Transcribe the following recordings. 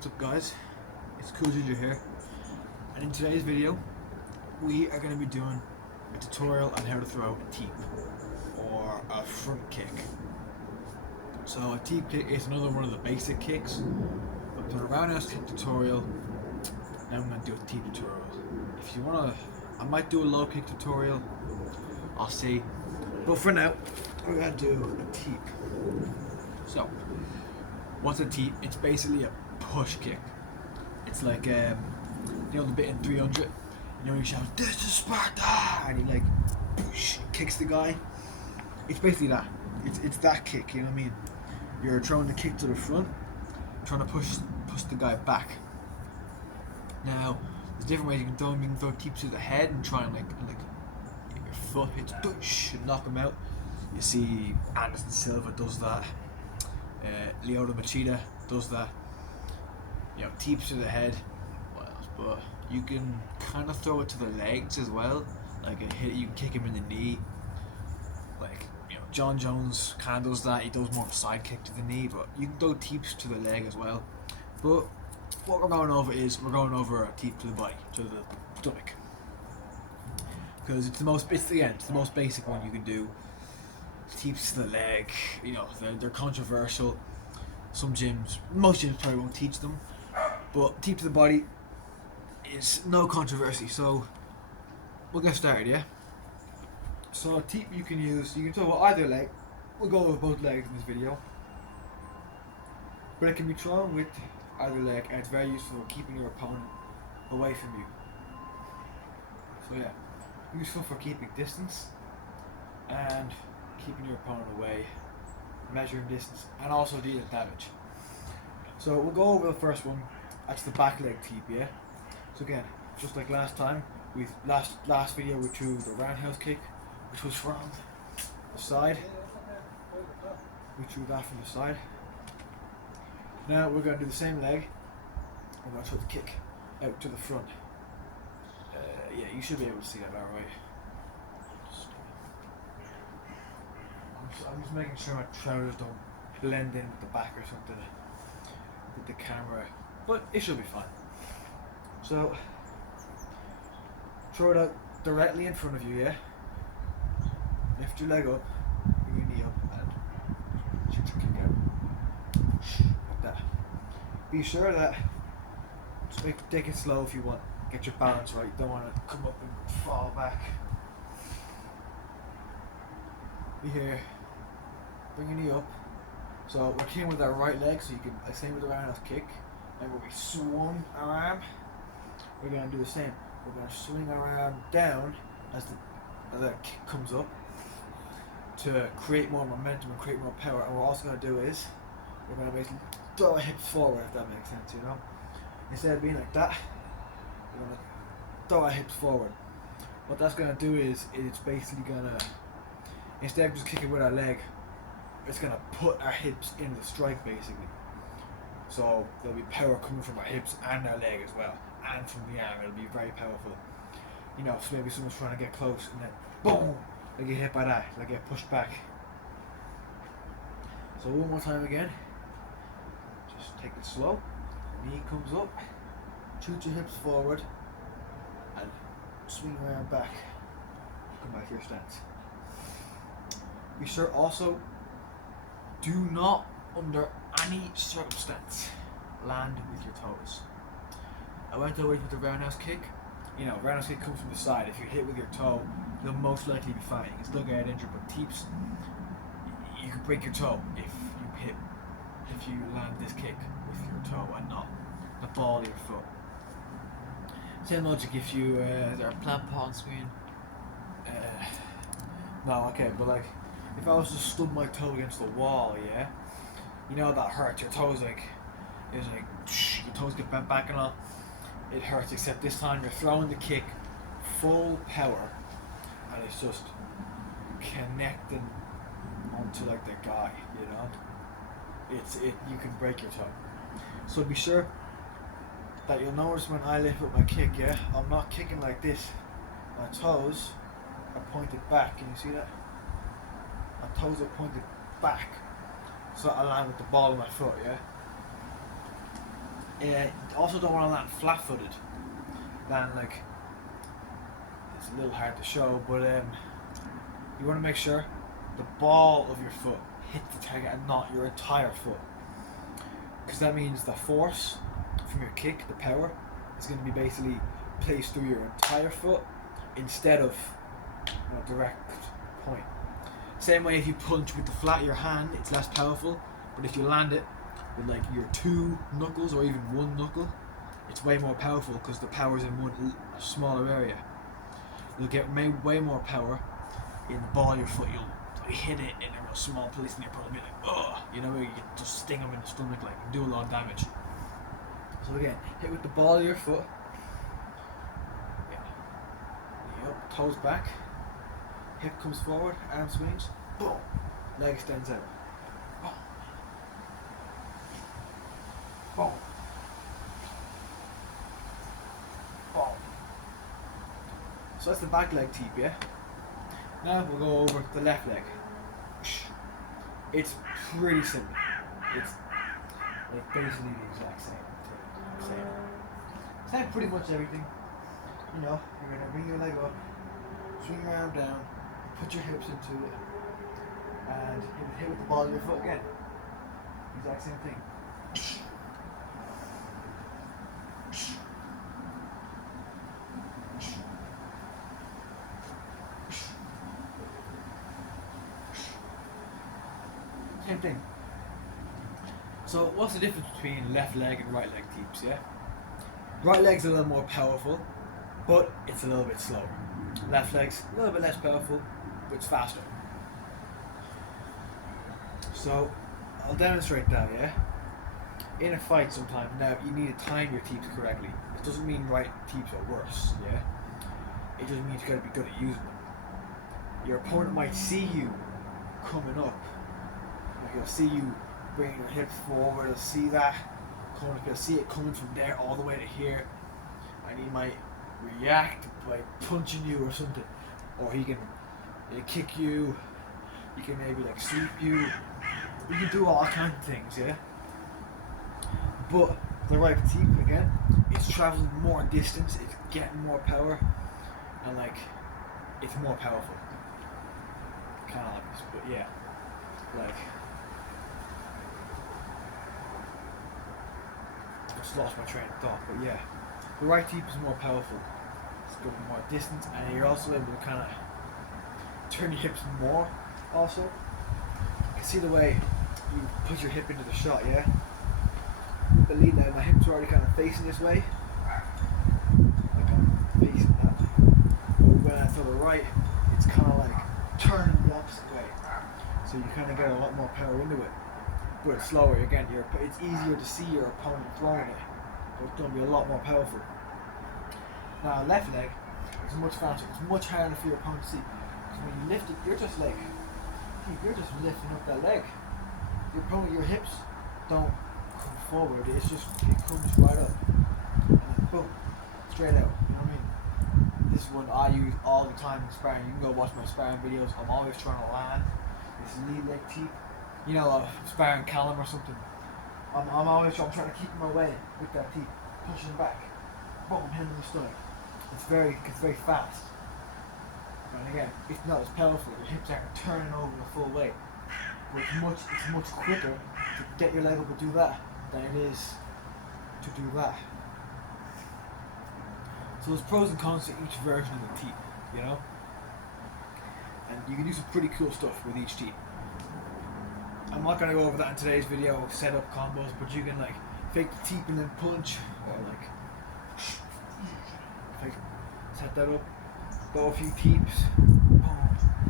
What's up guys, it's Cool Ginger here, and in today's video we are going to be doing a tutorial on how to throw a teep or a front kick. So a teep kick is another one of the basic kicks. I've done a roundhouse kick tutorial, now I'm going to do a teep tutorial. If you want to, I might do a low kick tutorial, I'll see, but for now we're going to do a teep. So what's a teep? It's basically a push kick. It's like you know the bit in 300, you know, you shout "This is Sparta" and he like push, kicks the guy. It's basically that. It's that kick, you know what I mean? You're throwing the kick to the front, trying to push the guy back. Now there's different ways you can throw him. You can throw teeps to the head and try and like your foot hits push and knock him out. You see Anderson Silva does that. Lyoto Machida does that. You know, teeps to the head. What else? But you can kind of throw it to the legs as well. Like a hit, you can kick him in the knee. Like, you know, John Jones kind of does that. He does more of a side kick to the knee, but you can throw teeps to the leg as well. But what we're going over is we're going over a teep to the body, to the stomach, because it's the most basic one you can do. Teeps to the leg, you know, they're controversial. Some gyms, most gyms probably won't teach them, but teep to the body is no controversy. So we'll get started, yeah? So a teep you can throw with either leg. We'll go over both legs in this video, but it can be thrown with either leg, and it's very useful for keeping your opponent away from you. So yeah, useful for keeping distance and keeping your opponent away, measuring distance, and also dealing damage. So we'll go over the first one. That's the back leg teep, yeah? So again, just like last time, last video we threw the roundhouse kick, which was from the side. We threw that from the side. Now we're going to do the same leg. We're going to throw the kick out to the front. Yeah, you should be able to see that alright. I'm just making sure my trousers don't blend in with the back or something with the camera, but it should be fine. So throw it out directly in front of you, yeah? Lift your leg up, bring your knee up, and shoot your kick out. Like that. Be sure that, just take it slow if you want. Get your balance right, you don't want to come up and fall back. Be here. Bring your knee up. So we're kicking with our right leg, so you can, same with the roundhouse kick. And when we swung our arm, we're going to do the same. We're going to swing our arm down as the kick comes up to create more momentum and create more power. And what we're also going to do is we're going to basically throw our hips forward, if that makes sense, you know. Instead of being like that, we're going to throw our hips forward. What that's going to do is it's basically going to, instead of just kicking with our leg, it's going to put our hips in the strike basically. So there'll be power coming from our hips and our leg as well, and from the arm. It'll be very powerful. You know, so maybe someone's trying to get close and then boom, they get hit by that, they get pushed back. So one more time again. Just take it slow. Knee comes up, shoot your hips forward, and swing your arm back. Come back to your stance. Be sure also, do not, under any circumstance, land with your toes. I went away with the roundhouse kick. You know, roundhouse kick comes from the side. If you hit with your toe, you'll most likely be fine. You can still get injured, but teeps, you can break your toe if you land this kick with your toe and not the ball of your foot. Same logic if you, is there a plant pot on screen? No, okay, but like, if I was to stub my toe against the wall, yeah, you know that hurts. Your toes your toes get bent back and all. It hurts, except this time you're throwing the kick full power, and it's just connecting onto like the guy, you know. You can break your toe. So be sure that you'll notice when I lift up my kick, yeah, I'm not kicking like this. My toes are pointed back. Can you see that? My toes are pointed back, so I land with the ball of my foot, yeah? Also don't want to land flat-footed. Land like, it's a little hard to show, but you want to make sure the ball of your foot hits the target and not your entire foot, because that means the force from your kick, the power, is going to be basically placed through your entire foot instead of direct point. Same way if you punch with the flat of your hand, it's less powerful, but if you land it with like your 2 knuckles or even 1 knuckle, it's way more powerful because the power's in one smaller area. You'll get way more power in the ball of your foot. You'll hit it in a real small place and you're probably like, ugh, you know, you can just sting them in the stomach, like, and do a lot of damage. So again, hit with the ball of your foot. Yeah. Yep, toes back. Hip comes forward, arm swings. Boom. Leg extends out. Boom. Boom. Boom. So that's the back leg teep, yeah? Now we'll go over the left leg. It's pretty simple. It's like basically the exact same thing. Same pretty much everything. You know, you're gonna bring your leg up, swing your arm down, put your hips into it, and hit with the ball of your foot again. Exact same thing. Same thing. So what's the difference between left leg and right leg teeps, yeah? Right leg's a little more powerful, but it's a little bit slower. Left leg's a little bit less powerful, but it's faster. So I'll demonstrate that, yeah? In a fight sometimes, now you need to time your teeps correctly. It doesn't mean right teeps are worse, yeah? It just means you gotta be good at using them. Your opponent might see you coming up. Like he'll see you bringing your hips forward, he'll see that coming up, he'll see it coming from there all the way to here, and he might react by punching you or something. Or he can kick you, he can maybe like sweep you, you can do all kinds of things, yeah? But the right teep, again, it's traveling more distance, it's getting more power, and like, it's more powerful. Kind of obvious, but yeah, like, I just lost my train of thought, but yeah, the right teep is more powerful. It's going more distance, and you're also able to kind of turn your hips more. Also, you can see the way you put your hip into the shot, yeah? With the lead now, my hips are already kind of facing this way. Like I'm facing that. But when I to the right, it's kind of like turning the opposite way. So you kind of get a lot more power into it. But it's slower, again, it's easier to see your opponent throwing it. But it's going to be a lot more powerful. Now, left leg is much faster. It's much harder for your opponent to see. Because when you lift it, you're just lifting up that leg. Your opponent, your hips don't come forward. It comes right up. And then boom, straight out. You know what I mean? This is one I use all the time in sparring. You can go watch my sparring videos. I'm always trying to land this lead leg teep. You know, sparring Callum or something. I'm trying to keep him away with that teep, pushing him back. Boom, him in the stomach. It's very fast. And again, it's not as powerful. Your hips aren't turning over the full weight. But it's much quicker to get your leg up and do that than it is to do that. So there's pros and cons to each version of the teep, you know? And you can do some pretty cool stuff with each teep. I'm not going to go over that in today's video, set up combos, but you can like fake the teep and then punch, or like set that up, throw a few teeps, boom,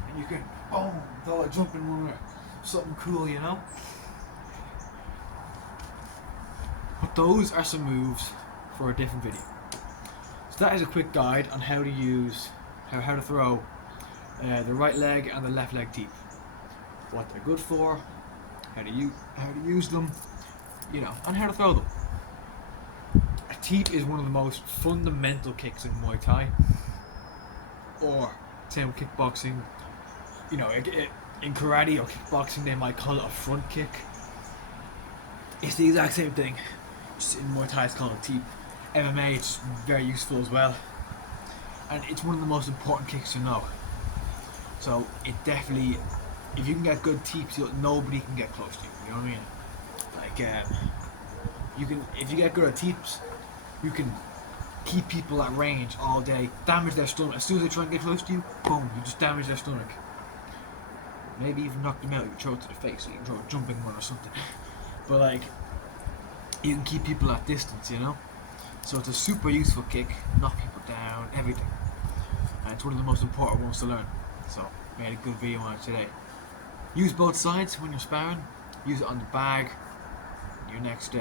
and you can boom, throw a jumping runner, something cool, you know? But those are some moves for a different video. So that is a quick guide on how to use, how to throw the right leg and the left leg teep. What they're good for, how to use them, you know, and how to throw them. A teep is one of the most fundamental kicks in Muay Thai, or same with kickboxing. You know, in karate or kickboxing they might call it a front kick. It's the exact same thing. just in Muay Thai it's called a Teep. MMA it's very useful as well, and it's one of the most important kicks to know. So it definitely, if you can get good Teeps, nobody can get close to you. You know what I mean? Like you can, if you get good at Teeps, you can keep people at range all day, damage their stomach. As soon as they try and get close to you, boom, you just damage their stomach. Maybe even knock them out. You throw it to the face, so you can throw a jumping one or something. But like, you can keep people at distance, you know. So it's a super useful kick, knock people down, everything. And it's one of the most important ones to learn. So made a good video on it today. Use both sides when you're sparring. Use it on the bag. Your next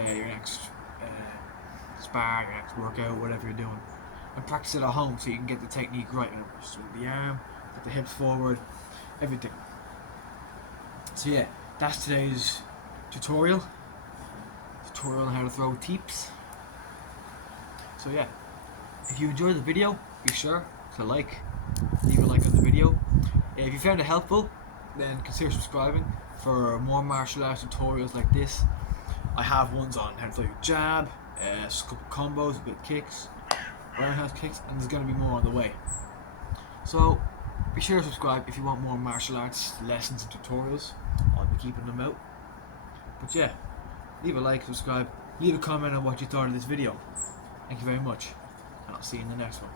spar, your next workout, whatever you're doing, and practice it at home so you can get the technique right. Swing the arm, put the hips forward, everything. So yeah, that's today's tutorial on how to throw teeps. So yeah, if you enjoyed the video, be sure to leave a like on the video. If you found it helpful, then consider subscribing for more martial arts tutorials like this. I have ones on how to throw your jab, a couple combos, a bit of kicks, roundhouse kicks, and there's going to be more on the way. So be sure to subscribe if you want more martial arts lessons and tutorials. I'll be keeping them out. But yeah, leave a like, subscribe, leave a comment on what you thought of this video. Thank you very much, and I'll see you in the next one.